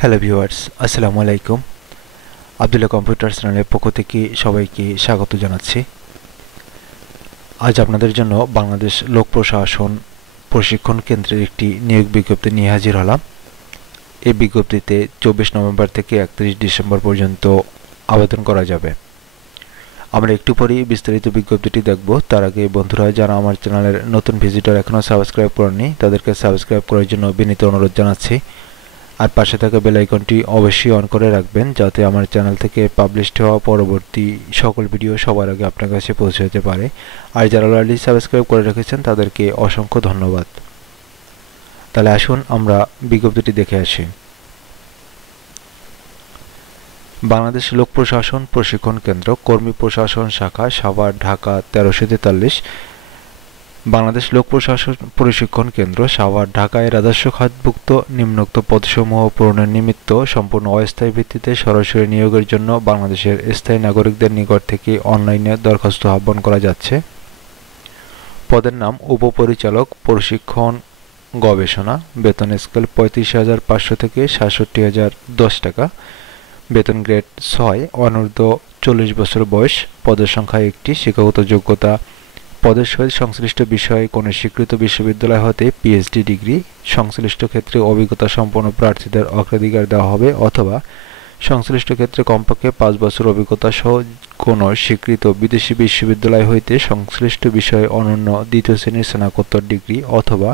Hello viewers, আসসালামু আলাইকুম। Abdullah computer চ্যানেলের পক্ষ থেকে সবাইকে স্বাগত জানাচ্ছি। আজ আপনাদের জন্য বাংলাদেশ লোক প্রশাসন প্রশিক্ষণ কেন্দ্রের একটি নিয়োগ বিজ্ঞপ্তি নিয়ে হাজির হলাম। এই বিজ্ঞপ্তিতে 24 নভেম্বর থেকে 31 ডিসেম্বর পর্যন্ত আবেদন করা যাবে। আমরা একটু পরেই বিস্তারিত বিজ্ঞপ্তিটি দেখব। তার আগে বন্ধুরা, যারা আমার চ্যানেলের নতুন ভিজিটর এখনও সাবস্ক্রাইব করেননি, তাদেরকে সাবস্ক্রাইব করার জন্য বিনীত অনুরোধ জানাচ্ছি। আর পাশে থাকা বেল আইকনটি অবশ্যই অন করে রাখবেন, যাতে আমার চ্যানেল থেকে পাবলিশড হওয়া পরবর্তী সকল ভিডিও সবার আগে আপনার কাছে পৌঁছে যেতে পারে। আর যারা অলরেডি সাবস্ক্রাইব করে রেখেছেন তাদেরকে অসংখ্য ধন্যবাদ। তাহলে আসুন আমরা বিজ্ঞপ্তিটি দেখে আসি। বাংলাদেশ লোক প্রশাসন প্রশিক্ষণ কেন্দ্র, কর্মী প্রশাসন শাখা, সাভার, ঢাকা 1343। বাংলাদেশ লোক প্রশাসন প্রশিক্ষণ কেন্দ্র, সাভার, ঢাকায় রাজস্ব খাতভুক্ত নিম্নোক্ত পদসমূহ পূরণের নিমিত্ত সম্পূর্ণ অস্থায়ী ভিত্তিতে সরাসরি নিয়োগের জন্য বাংলাদেশের স্থায়ী নাগরিকদের নিকট থেকে অনলাইনে দরখাস্ত আহ্বান করা যাচ্ছে। পদের নাম উপপরিচালক প্রশিক্ষণ গবেষণা। বেতন স্কেল 35,500 থেকে 67,010 টাকা। বেতন গ্রেড 6, অনূর্ধ্ব 40 বছর বয়স। পদের সংখ্যা 1টি। শিক্ষাগত যোগ্যতা পদের সহিত সংশ্লিষ্ট বিষয়ে কোনো স্বীকৃত বিশ্ববিদ্যালয় হতে পিএইচডি ডিগ্রি। সংশ্লিষ্ট ক্ষেত্রে অভিজ্ঞতা সম্পন্ন প্রার্থীদের অগ্রাধিকার দেওয়া হবে, অথবা সংশ্লিষ্ট ক্ষেত্রে কমপক্ষে 5 বছর অভিজ্ঞতা সহ কোনো স্বীকৃত বিদেশি বিশ্ববিদ্যালয় হইতে সংশ্লিষ্ট বিষয়ে অনন্য দ্বিতীয় শ্রেণীর স্নাতকোত্তর ডিগ্রি, অথবা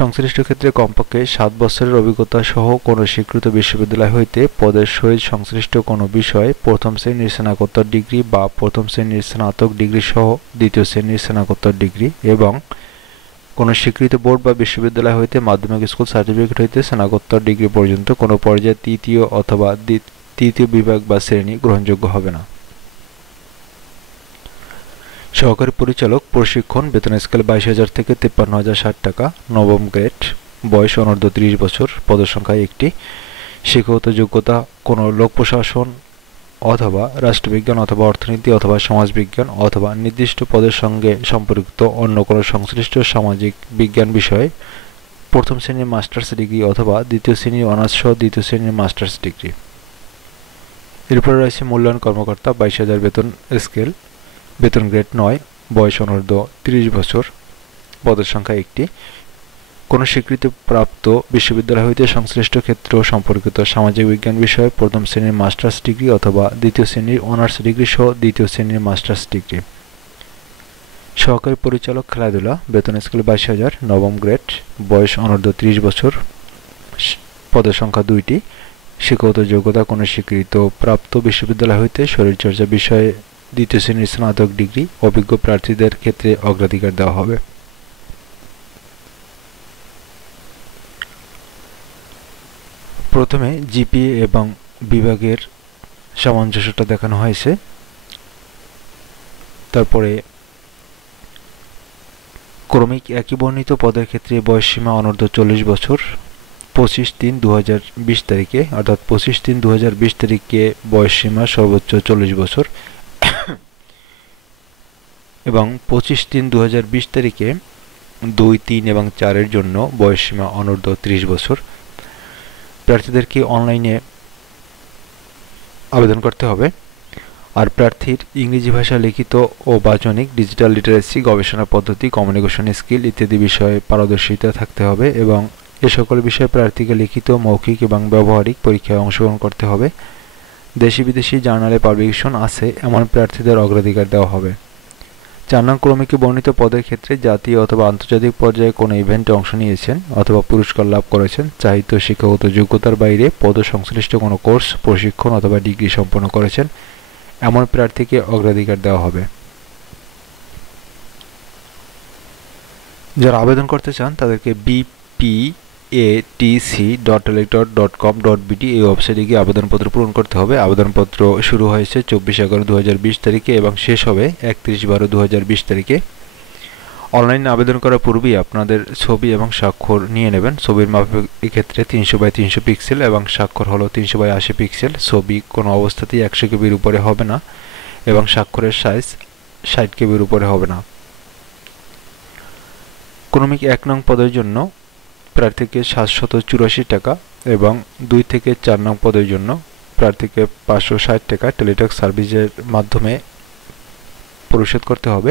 সংশ্লিষ্ট ক্ষেত্রে কমপক্ষে 7 বছরের অভিজ্ঞতা সহ কোনো স্বীকৃত বিশ্ববিদ্যালয় হইতে পদের সহিত সংশ্লিষ্ট কোনো বিষয়ে প্রথম শ্রেণীর স্নাতকোত্তর ডিগ্রি বা প্রথম শ্রেণীর স্নাতক ডিগ্রি সহ দ্বিতীয় শ্রেণীর স্নাতকোত্তর ডিগ্রি, এবং কোনো স্বীকৃত বোর্ড বা বিশ্ববিদ্যালয় হইতে মাধ্যমিক স্কুল সার্টিফিকেট হইতে স্নাতকোত্তর ডিগ্রি পর্যন্ত কোনো পর্যায়ে তৃতীয় অথবা তৃতীয় বিভাগ বা শ্রেণী গ্রহণযোগ্য হবে না। সহকারী পরিচালক প্রশিক্ষণ, বেতন স্কেল 22,000 থেকে 53,060 টাকা। নবম গ্রেড। বয়স অনূর্ধ্ব 30 বছর। পদের সংখ্যা 1টি। শিক্ষাগত যোগ্যতা কোনো লোক প্রশাসন অথবা রাষ্ট্রবিজ্ঞান অথবা অর্থনীতি অথবা সমাজবিজ্ঞান অথবা নির্দিষ্ট পদের সঙ্গে সম্পর্কিত অন্য কোনো সংশ্লিষ্ট সামাজিক বিজ্ঞান বিষয়ে প্রথম শ্রেণীর মাস্টার্স ডিগ্রি অথবা দ্বিতীয় শ্রেণীর অনার্স সহ দ্বিতীয় শ্রেণীর মাস্টার্স ডিগ্রি। এরপরে রয়েছে মূল্যায়ন কর্মকর্তা। 22,000 বেতন স্কেল। বেতন গ্রেড 9। বয়স অনূর্ধ্ব 30 বছর। পদের সংখ্যা 1টি। কোনো স্বীকৃতিপ্রাপ্ত বিশ্ববিদ্যালয় হইতে সংশ্লিষ্ট ক্ষেত্র সম্পর্কিত সামাজিক বিজ্ঞান বিষয়ে প্রথম শ্রেণীর মাস্টার্স ডিগ্রি অথবা দ্বিতীয় শ্রেণীর অনার্স ডিগ্রি সহ দ্বিতীয় শ্রেণীর মাস্টার্স ডিগ্রি। সহকারী পরিচালক খেলাধুলা। বেতন স্কেল 22,000। নবম গ্রেড। বয়স অনূর্ধ্ব 30 বছর। পদের সংখ্যা 2টি। শিক্ষাগত যোগ্যতা কোনো স্বীকৃত প্রাপ্ত বিশ্ববিদ্যালয় হইতে শরীরচর্চা বিষয়ে দ্বিতীয় শ্রেণীর স্নাতক ডিগ্রি। অভিজ্ঞ প্রার্থীদের ক্ষেত্রে অগ্রাধিকার দেওয়া হবে। প্রথমে জিপিএ এবং বিভাগের সামঞ্জস্যটা দেখানো হয়েছে। তারপরে ক্রমিক একই বর্ণিত পদের ক্ষেত্রে বয়সসীমা অনূর্ধ্ব 40 বছর। 25/3/2020 তারিখে, অর্থাৎ 25/3/2020 তারিখে বয়সসীমা সর্বোচ্চ 40 বছর, এবং 25/3/2020 তারিখে 2, 3 এবং 4-এর জন্য বয়সসীমা অনূর্ধ্ব 30 বছর। প্রার্থীদেরকে অনলাইনে আবেদন করতে হবে। আর প্রার্থীর ইংরেজি ভাষা লিখিত ও বাচনিক, ডিজিটাল লিটারেসি, গবেষণা পদ্ধতি, কমিউনিকেশন স্কিল ইত্যাদি বিষয়ে পারদর্শিতা থাকতে হবে, এবং এ সকল বিষয়ে প্রার্থীকে লিখিত, মৌখিক এবং ব্যবহারিক পরীক্ষায় অংশগ্রহণ করতে হবে। দেশি বিদেশি জার্নালে পাবলিকেশন আছে এমন প্রার্থীদের অগ্রাধিকার দেওয়া হবে। 4 নং ক্রমিকে বর্ণিত পদের ক্ষেত্রে জাতীয় অথবা আন্তর্জাতিক পর্যায়ে কোনো ইভেন্টে অংশ নিয়েছেন অথবা পুরস্কার লাভ করেছেন, চাহিত শিক্ষাগত যোগ্যতার বাইরে পদ সংশ্লিষ্ট কোনো কোর্স, প্রশিক্ষণ অথবা ডিগ্রি সম্পন্ন করেছেন এমন প্রার্থীকে অগ্রাধিকার দেওয়া হবে। যারা আবেদন করতে চান তাদেরকে bpatc.elector.com.bd এই ওয়েবসাইটে গিয়ে আবেদনপত্র পূরণ করতে হবে। আবেদনপত্র শুরু হয়েছে 24/11/2020 তারিখে এবং শেষ হবে 31/12/2020 তারিখে। অনলাইনে আবেদন করার পূর্বেই আপনাদের ছবি এবং স্বাক্ষর নিয়ে নেবেন। ছবির মাপ এক্ষেত্রে 300x300 পিক্সেল এবং স্বাক্ষর হলো 300x80 পিক্সেল। ছবি কোনো অবস্থাতেই 100 কেবির উপরে হবে না এবং স্বাক্ষরের সাইজ 60 কেবির উপরে হবে না। ক্রমিক 1 নং পদের জন্য প্রার্থীকে 784 টাকা এবং 2 থেকে 4 নং পদের জন্য প্রার্থীকে 560 টাকা টেলিটক সার্ভিসের মাধ্যমে পরিশোধ করতে হবে।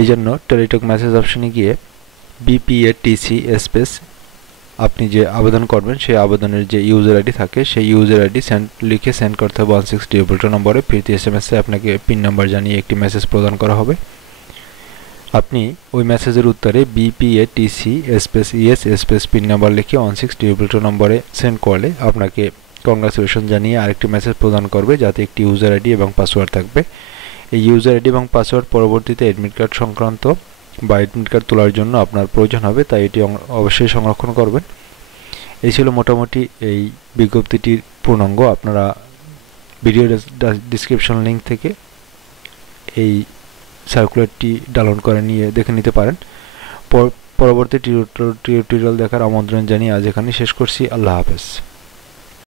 এই জন্য টেলিটক মেসেজ অপশনে গিয়ে BPATC স্পেস আপনি যে আবেদন করবেন সেই আবেদনের যে ইউজার আইডি থাকে সেই ইউজার আইডি লিখে সেন্ড করতে হবে 162 নম্বরে। ফ্রিতে SMS-এ আপনাকে পিন নাম্বার জানিয়ে একটি মেসেজ প্রদান করা হবে। আপনি ওই মেসেজের উত্তরে BPATC space yes space pin number লিখে 162 নম্বরে সেন্ড করলে আপনাকে কংগ্রাচুলেশন জানিয়ে আরেকটি মেসেজ প্রদান করবে, যাতে একটি ইউজার আইডি এবং পাসওয়ার্ড থাকবে। এই ইউজার আইডি এবং পাসওয়ার্ড পরবর্তীতে অ্যাডমিট কার্ড সংক্রান্ত বা অ্যাডমিট কার্ড তোলার জন্য আপনার প্রয়োজন হবে, তাই এটি অবশ্যই সংরক্ষণ করবেন। এই ছিল মোটামুটি এই বিজ্ঞপ্তিটির পূর্ণাঙ্গ। আপনারা ভিডিও ডিসক্রিপশন লিঙ্ক থেকে এই সার্কুলারটি ডাউনলোড করে নিয়ে দেখে নিতে পারেন। পরবর্তী টিউটোরিয়াল দেখার আমন্ত্রণ জানিয়ে আজ এখানে শেষ করছি। আল্লাহ হাফেজ।